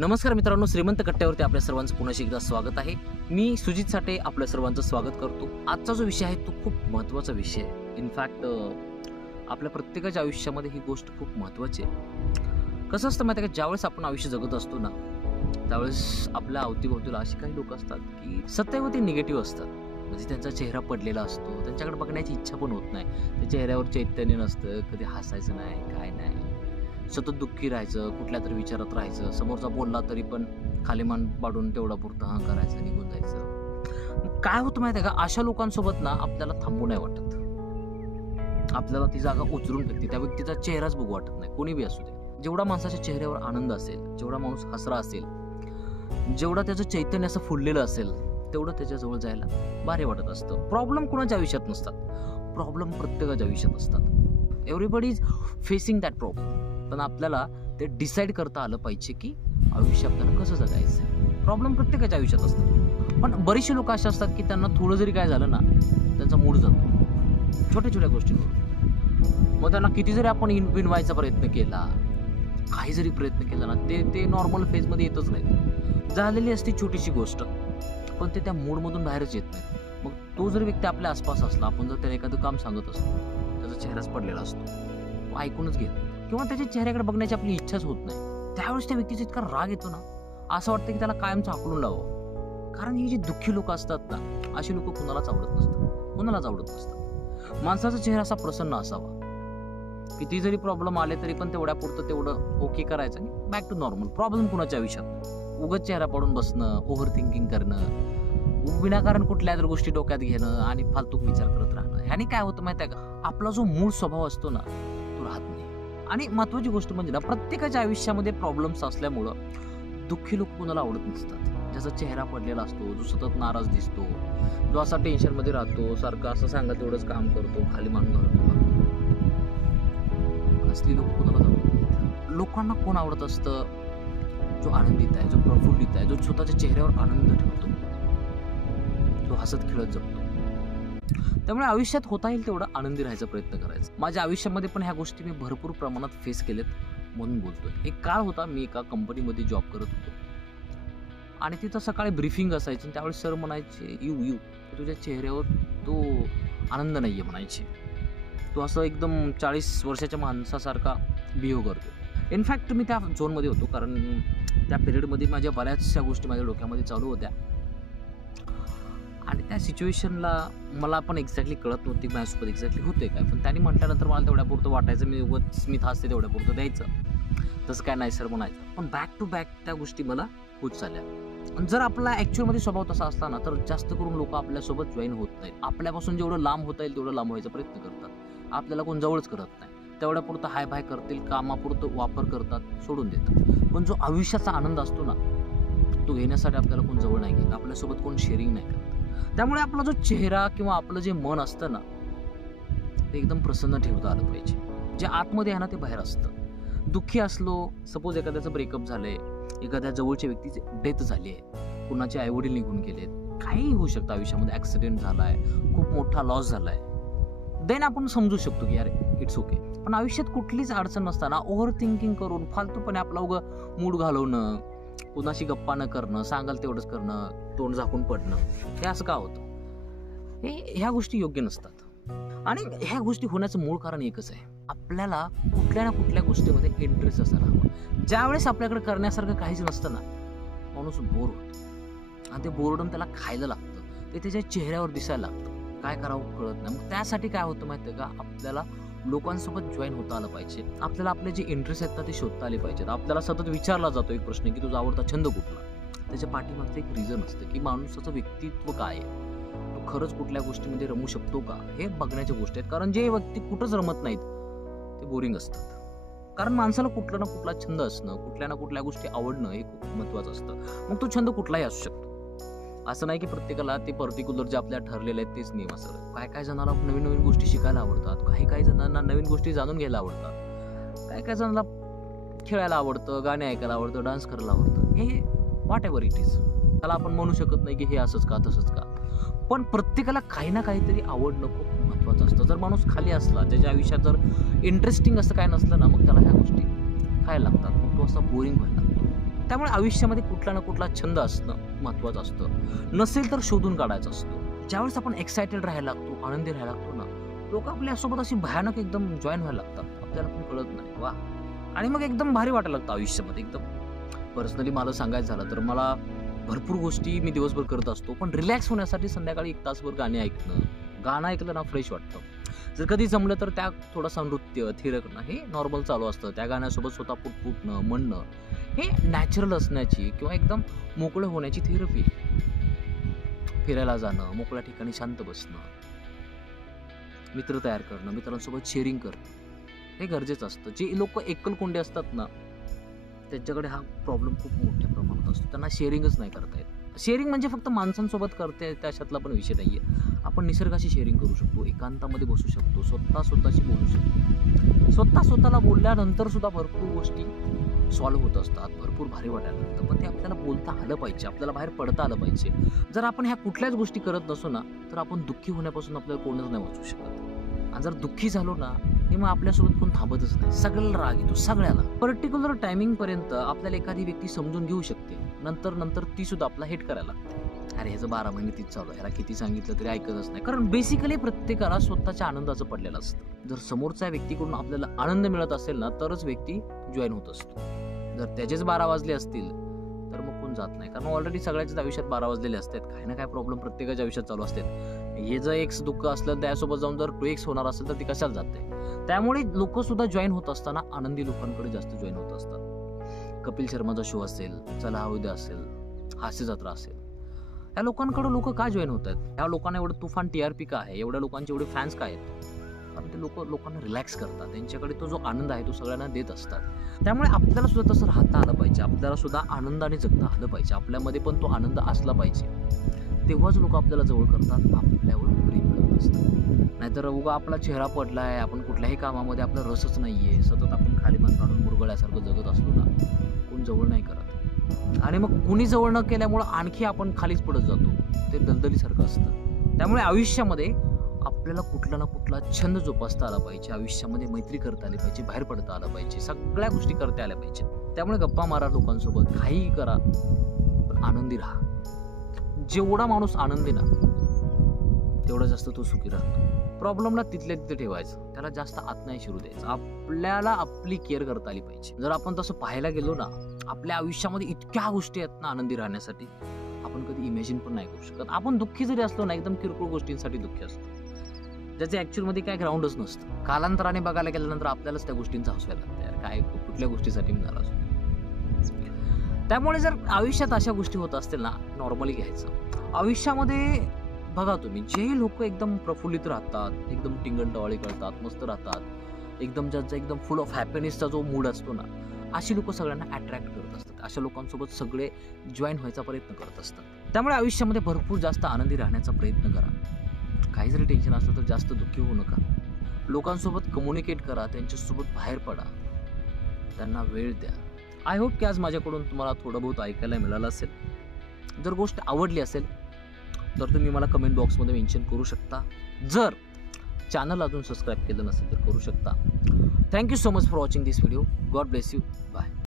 नमस्कार मित्रांनो, श्रीमंत कट्ट्यावरती आपल्या सर्वांचं पुन्हा एकदा स्वागत आहे. मी सुजित साठे आपल्या सर्वांचं स्वागत करतो. आजचा जो विषय आहे तो खूप महत्त्वाचा विषय आहे. इनफॅक्ट आपल्या प्रत्येकाच्या आयुष्यामध्ये ही गोष्ट खूप महत्त्वाची आहे. कसं असतं माहिती आहे का, ज्यावेळेस आपण आयुष्य जगत असतो ना, त्यावेळेस आपल्या अवतीभोवतीला अशी काही लोक असतात की सदैव ते निगेटिव्ह असतात. म्हणजे त्यांचा चेहरा पडलेला असतो, त्यांच्याकडे बघण्याची इच्छा पण होत नाही, त्या चेहऱ्यावर चैतन्य नसतं, कधी हसायचं नाही, काय नाही, सतत दुःखी राहायचं, कुठल्या तरी विचारात राहायचं, समोरचा बोलला तरी पण खाली मान पाडून तेवढा पुरतं हां करायचं, निघून जायचं. काय होतं माहिती आहे का, अशा लोकांसोबत ना आपल्याला थांबू नाही वाटत, आपल्याला ती जागा उचलून फेकते. त्या व्यक्तीचा चेहराच बघू वाटत नाही, कोणी बी असू दे. जेवढा माणसाच्या चेहऱ्यावर आनंद असेल, जेवढा माणूस हसरा असेल, जेवढा त्याचं चैतन्य असं फुललेलं असेल, तेवढं त्याच्याजवळ जायला भारी वाटत असतं. प्रॉब्लेम कोणाच्या आयुष्यात नसतात, प्रॉब्लेम प्रत्येकाच्या आयुष्यात असतात. Everybody is facing that problem. पण आपल्याला ते डिसाईड करता आलं पाहिजे की आयुष्य आपल्याला कसं जगायचं आहे. प्रॉब्लेम प्रत्येकाच्या आयुष्यात असतात, पण बरेचसे लोक असे असतात की त्यांना थोडं जरी काय झालं ना, त्यांचा मूड जातो छोट्या छोट्या गोष्टींवर. मग त्यांना किती जरी आपण विनवायचा प्रयत्न केला, काही जरी प्रयत्न केला ना, ते नॉर्मल फेजमध्ये येतच नाही. झालेली असती छोटीशी गोष्ट, पण ते त्या मूडमधून बाहेरच येत नाही. मग तो जर व्यक्ती आपल्या आसपास असला, आपण जर त्याला एखादं काम सांगत असतो, त्याचा चेहराच पडलेला असतो, तो ऐकूनच घेत नाही किंवा त्याच्या चेहऱ्याकडे बघण्याची आपली इच्छाच होत नाही. त्यावेळेस त्या व्यक्तीचा इतका राग येतो ना, असं वाटतं की त्याला कायमचं हाकलून लावावं. कारण ही जी दुःखी लोक असतात ना, अशी लोक कोणालाच आवडत नसतात. माणसाचा चेहरा असा प्रसन्न असावा, किती जरी प्रॉब्लेम आले तरी पण तेवढ्या पुरतं तेवढं ओके करायचं आणि बॅक टू नॉर्मल. प्रॉब्लेम कुणाच्या आयुष्यात उगाच चेहरा पडून बसणं, ओव्हर थिंकिंग करणं, विनाकारण कुठल्या तरी गोष्टी डोक्यात घेणं आणि फालतूक विचार करत राहणं, ह्याने काय होतं माहिती आहे का, आपला जो मूळ स्वभाव असतो ना तो राहत नाही. आणि महत्त्वाची गोष्ट म्हणजे ना, प्रत्येकाच्या आयुष्यामध्ये प्रॉब्लेम्स असल्यामुळं दुःखी लोक कोणाला आवडत नसतात. ज्याचा चेहरा पडलेला असतो, जो सतत नाराज दिसतो, जो असा टेन्शनमध्ये राहतो, सारखं असं सांगा तेवढंच काम करतो, खाली मान घालतो, असली लोक कोणाला आवडत नाहीत. लोकांना कोण आवडत असतं, जो आनंदित आहे, जो प्रफुल्लित आहे, जो स्वतःच्या चेहऱ्यावर आनंद ठेवतो, जो हसत खेळत जगतो. त्यामुळे आयुष्यात होता येईल तेवढा आनंदी राहायचा प्रयत्न करायचा. माझ्या आयुष्यामध्ये पण ह्या गोष्टी मी भरपूर प्रमाणात फेस केलेत, म्हणून बोलतोय. एक काळ होता, मी एका कंपनीमध्ये जॉब करत होतो आणि तिथं सकाळी ब्रीफिंग असायची. त्यावेळेस सर म्हणायचे, यू तुझ्या चेहऱ्यावर तो आनंद नाहीये म्हणायचे, तो असं एकदम 40 वर्षाच्या माणसासारखा बिहेव करतो. इनफॅक्ट मी त्या झोनमध्ये होतो, कारण त्या पिरियडमध्ये माझ्या बऱ्याचशा गोष्टी माझ्या डोक्यामध्ये चालू होत्या आणि त्या सिच्युएशनला मला पण एक्झॅक्टली कळत नव्हती माझ्यासोबत एक्झॅक्टली होते काय. पण त्यांनी म्हटल्यानंतर मला तेवढ्यापुरतं वाटायचं, मी उगाच स्मित हसते तेवढ्यापुरतं द्यायचं, तसं काय नाही सर म्हणायचं. पण बॅक टू बॅक त्या गोष्टी मला होत चालल्या. आणि जर आपला ॲक्च्युअलमध्ये स्वभाव तसा असला ना, तर जास्त करून लोक आपल्यासोबत जॉईन होत नाहीत. आपल्यापासून जेवढं लांब होता येईल तेवढं लांब व्हायचा प्रयत्न करतात. आपल्याला कोण जवळच करत नाही, तेवढ्यापुरतं हाय बाय करतील, कामापुरतं वापर करतात, सोडून देतात. पण जो आयुष्याचा आनंद असतो ना, तो घेण्यासाठी आपल्याला कोण जवळ नाही घेत, आपल्यासोबत कोण शेअरिंग नाही करत. त्यामुळे आपला जो चेहरा किंवा आपलं जे मन असतं ना, ते एकदम प्रसन्न ठेवता आलं पाहिजे. जे आतमध्ये आहे ना, ते बाहेर असतं. दुःखी असलो, सपोज एखाद्याचं ब्रेकअप झालंय, एखाद्या जवळच्या व्यक्तीची डेथ झाली आहे, कुणाचे आईवडील निघून गेलेत, काहीही होऊ शकतं आयुष्यामध्ये, ॲक्सिडेंट झालाय, खूप मोठा लॉस झालाय, देन आपण समजू शकतो की अरे इट्स ओके. पण आयुष्यात कुठलीच अडचण नसताना ओव्हर थिंकिंग करून फालतूपणे आपला उगं मूड घालवणं, कुणाशी गप्पा न करणं, सांगाल तेवढंच करणं, तोंड झाकून पडणं, हे असं का होतं? ह्या गोष्टी योग्य नसतात. आणि ह्या गोष्टी होण्याचं मूळ कारण एकच आहे, आपल्याला कुठल्या ना कुठल्या गोष्टीमध्ये इंटरेस्ट असायला हवा. ज्यावेळेस आपल्याकडे करण्यासारखं काहीच नसतं ना, माणूस बोर होतो आणि ते बोर्डम त्याला खायला लागतं, ते त्याच्या चेहऱ्यावर दिसायला लागतं, काय करावं कळत नाही. मग त्यासाठी काय होतं माहिती आहे का, आपल्याला लोकांसोबत जॉईन होता आलं पाहिजे. आपल्याला आपले जे इंटरेस्ट आहेत ना ते शोधता आले पाहिजेत. आपल्याला सतत विचारला जातो एक प्रश्न की तुझा आवडता छंद कुठला. त्याच्या पाठीमागचं एक रिझन असतं की माणसाचं व्यक्तित्व काय आहे, तो खरंच कुठल्या गोष्टीमध्ये रमू शकतो का, हे बघण्याच्या गोष्टी आहेत. कारण जे व्यक्ती कुठंच रमत नाहीत ते बोरिंग असतात. कारण माणसाला कुठला ना कुठला छंद असणं, कुठल्या ना कुठल्या गोष्टी आवडणं हे खूप महत्त्वाचं असतं. मग तो छंद कुठलाही असू शकतो. असं नाही की प्रत्येकाला ते पर्टिक्युलर जे आपल्या ठरलेले आहेत तेच नियम असतात. काय जणांना नवीन नवीन गोष्टी शिकायला आवडतात, काही जणांना नवीन गोष्टी जाणून घ्यायला आवडतात, काय जणांना खेळायला आवडतं, गाणे ऐकायला आवडतं, डान्स करायला आवडतं. हे व्हॉट एव्हर इट इज, त्याला आपण म्हणू शकत नाही की हे असंच का तसंच का. पण प्रत्येकाला काही ना काहीतरी आवडणं खूप महत्त्वाचं असतं. जर माणूस खाली असला, त्याच्या आयुष्यात जर इंटरेस्टिंग असं काय नसलं ना, मग त्याला ह्या गोष्टी खायला लागतात, मग तो असा बोरिंग व्हायला लागतो. त्यामुळे आयुष्यामध्ये कुठला ना कुठला छंद असणं महत्त्वाचं असतं. नसेल तर शोधून काढायचा असतो. ज्यावेळेस आपण एक्सायटेड राहायला लागतो, आनंदी राहायला लागतो ना, लोक आपल्यासोबत अशी भयानक एकदम जॉईन व्हायला लागतात, आपल्याला पण कळत नाही. वा. आणि मग एकदम भारी वाटायला लागतं आयुष्यामध्ये एकदम. पर्सनली मला सांगायचं झालं तर मला भरपूर गोष्टी मी दिवसभर करत असतो, पण रिलॅक्स होण्यासाठी संध्याकाळी 1 तासभर गाणे ऐकणं. गाणं ऐकलं ना फ्रेश वाटतं. जर कधी जमलं तर त्या थोडासा नृत्य, थिरकणं हे नॉर्मल चालू असतं. त्या गाण्यासोबत स्वतः पुटपुटणं, म्हणणं हे नॅचरल असण्याची किंवा एकदम मोकळं होण्याची थेरपी. फिरायला जाणं, मोकळ्या ठिकाणी शांत बसणं, मित्र तयार करणं, मित्रांसोबत शेअरिंग करणं हे गरजेचं असतं. जे लोक एकलकोंडे असतात ना, त्यांच्याकडे हा प्रॉब्लेम खूप मोठ्या प्रमाणात असतो. त्यांना शेअरिंगच नाही करता येत. शेअरिंग म्हणजे फक्त माणसांसोबत करते त्याच्यातला पण विषय नाहीये. आपण निसर्गाशी शेअरिंग करू शकतो, एकांतामध्ये बसू शकतो, स्वतःशी बोलू शकतो. स्वतःला बोलल्यानंतर सुद्धा भरपूर गोष्टी सॉल्व्ह होत असतात, भरपूर भारी वाटायला लागतं. पण ते आपल्याला बोलता आलं पाहिजे, आपल्याला बाहेर पडता आलं पाहिजे. जर आपण ह्या कुठल्याच गोष्टी करत नसू ना, तर आपण दुःखी होण्यापासून आपल्याला कोणच नाही वाचू शकत. आणि जर दुःखी झालो ना, हे मग आपल्यासोबत कोण थांबतच नाही. सगळ्याला राग येतो, सगळ्याला. पर्टिक्युलर टायमिंग पर्यंत आपल्याला एखादी व्यक्ती समजून घेऊ शकते, नंतर ती सुद्धा आपला हेट करायला लागते. अरे ह्याचं 12 महिने तीच चालू आहे, ह्याला किती सांगितलं तरी ऐकतच नाही. कारण बेसिकली प्रत्येकाला स्वतःच्या आनंदाचं पडलेलं असतं. जर समोरच्या व्यक्तीकडून आपल्याला आनंद मिळत असेल ना, तरच व्यक्ती जॉईन होत असतो. जर त्याचेच 12 वाजले असतील तर मग कोण जात नाही. कारण ऑलरेडी सगळ्याच्याच आयुष्यात 12 वाजलेले असतात. काही ना काही प्रॉब्लेम प्रत्येकाच्या आयुष्यात चालू असतात. हे जर एक दुःख असलं त्यासोबत जाऊन जर 2x होणार असेल तर ती कशाला जाते. त्यामुळे लोक सुद्धा जॉईन होत असताना आनंदी लोकांकडे जास्त जॉईन होत असतात. कपिल शर्माचा शो असेल, चला हवा उद्या असेल, हास्य जत्रा असेल, या लोकांकडे लोक का जॉईन होत आहेत? ह्या लोकांना एवढं तुफान TRP का आहे? एवढ्या लोकांचे एवढे फॅन्स काय आहेत? कारण ते लोकांना रिलॅक्स करतात. त्यांच्याकडे तो जो आनंद आहे तो सगळ्यांना देत असतात. त्यामुळे आपल्याला सुद्धा तसं राहता आलं पाहिजे. आपल्याला सुद्धा आनंदाने जगता आलं पाहिजे. आपल्यामध्ये पण तो आनंद असला पाहिजे. तेव्हाच लोक आपल्याला जवळ करतात, आपल्यावर प्रेम करत असतात. नाहीतर उगा आपला चेहरा पडलाय, आपण कुठल्याही कामामध्ये आपला रसच नाहीये, सतत आपण खाली मान काढून मुरगळ्यासारखं जगत असलो ना, कोण जवळ नाही करत. आणि मग कुणी जवळ न केल्यामुळं आणखी आपण खालीच पडत जातो. ते दलदलीसारखं असतं. त्यामुळे आयुष्यामध्ये आपल्याला कुठला ना कुठला छंद जोपासता आला पाहिजे. आयुष्यामध्ये मैत्री करता आली पाहिजे, बाहेर पडता आलं पाहिजे, सगळ्या गोष्टी करता आल्या पाहिजे. त्यामुळे गप्पा मारा लोकांसोबत, काहीही करा, पण आनंदी राहा. जेवढा माणूस आनंदी ना, तेवढा जास्त तो सुखी राहतो. प्रॉब्लेमला तिथल्या तिथे ठेवायचं, त्याला जास्त आत नाही शिरू द्यायचं. आपल्याला आपली केअर करता आली पाहिजे. जर आपण तसं पाहायला गेलो ना, आपल्या आयुष्यामध्ये इतक्या गोष्टी आहेत ना आनंदी राहण्यासाठी, आपण कधी इमॅजिन पण नाही करू शकत. आपण दुःखी जरी असलो ना, एकदम किरकोळ गोष्टींसाठी दुःखी असतो, ज्याचे ऍक्च्युअलमध्ये काय ग्राउंडच नसतं. कालांतराने बघायला गेल्यानंतर आपल्यालाच त्या गोष्टींचा हसवायला लागतं, यार काय कुठल्या गोष्टीसाठी मी नाराज होतो. त्यामुळे जर आयुष्यात अशा गोष्टी होत असतील ना, नॉर्मली घ्यायचं. आयुष्यामध्ये बघा तुम्ही, जे लोक एकदम प्रफुल्लित राहतात, एकदम टिंगण करतात, मस्त राहतात, एकदम ज्यांचा एकदम फुल ऑफ हॅपीनेसचा जो मूड असतो ना, अशी लोक सगळ्यांना अट्रॅक्ट करत असतात. अशा लोकांसोबत सगळे जॉईन व्हायचा प्रयत्न करत असतात. त्यामुळे आयुष्यामध्ये भरपूर जास्त आनंदी राहण्याचा प्रयत्न करा. काही जरी टेन्शन असलं तर जास्त दुःखी होऊ नका. लोकांसोबत कम्युनिकेट करा, त्यांच्यासोबत बाहेर पडा, त्यांना वेळ द्या. आय होप की आज माझ्याकडून तुम्हाला थोडं बहुत ऐकायला मिळालं असेल. जर गोष्ट आवडली असेल तर तुम्ही मला कमेंट बॉक्समध्ये मेन्शन करू शकता. जर चॅनल अजून सबस्क्राईब केलं नसेल तर करू शकता. Thank you so much for watching this video. God bless you. Bye.